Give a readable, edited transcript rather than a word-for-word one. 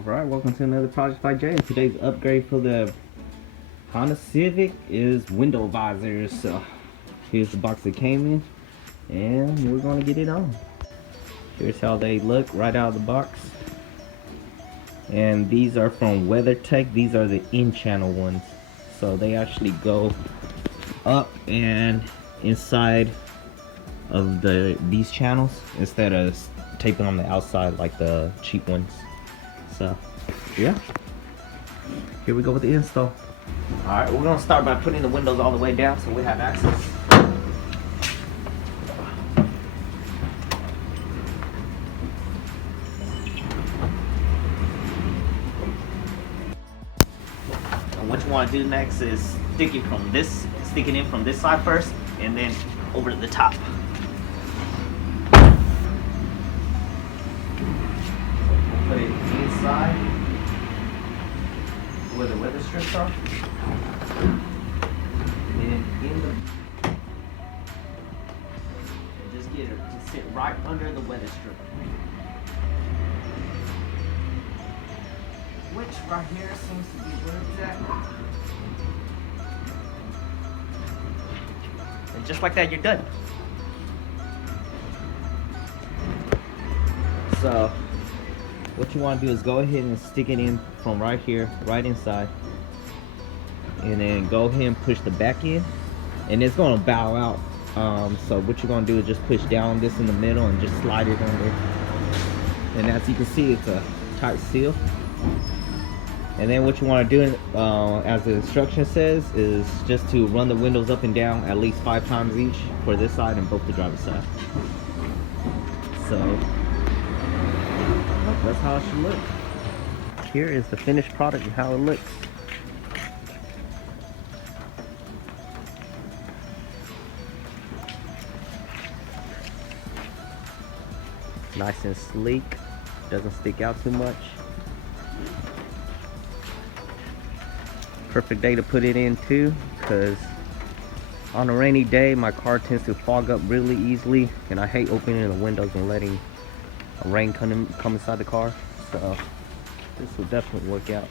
Alright, welcome to another project by Jay. And today's upgrade for the Honda Civic is window visors. So here's the box it came in, and we're gonna get it on. Here's how they look right out of the box. And these are from Weathertech. These are the in-channel ones. So they actually go up and inside of these channels instead of taping on the outside like the cheap ones. So yeah, here we go with the install. All right, we're gonna start by putting the windows all the way down so we have access. And what you want to do next is stick it in from this side first, and then over to the top. Put it inside where the weather strips are, and just get it to sit right under the weather strip, which right here seems to be where it's at. And just like that, you're done. So what you want to do is go ahead and stick it in from right here, right inside, and then go ahead and push the back in, and it's going to bow out. So what you're going to do is just push down this in the middle and just slide it under. And as you can see, it's a tight seal. And then what you want to do, as the instruction says, is just to run the windows up and down at least 5 times each for this side and both the driver's side. So that's how it should look. Here is the finished product and how it looks. Nice and sleek, doesn't stick out too much. Perfect day to put it in too, because on a rainy day my car tends to fog up really easily, and I hate opening the windows and letting rain come inside the car. So this will definitely work out.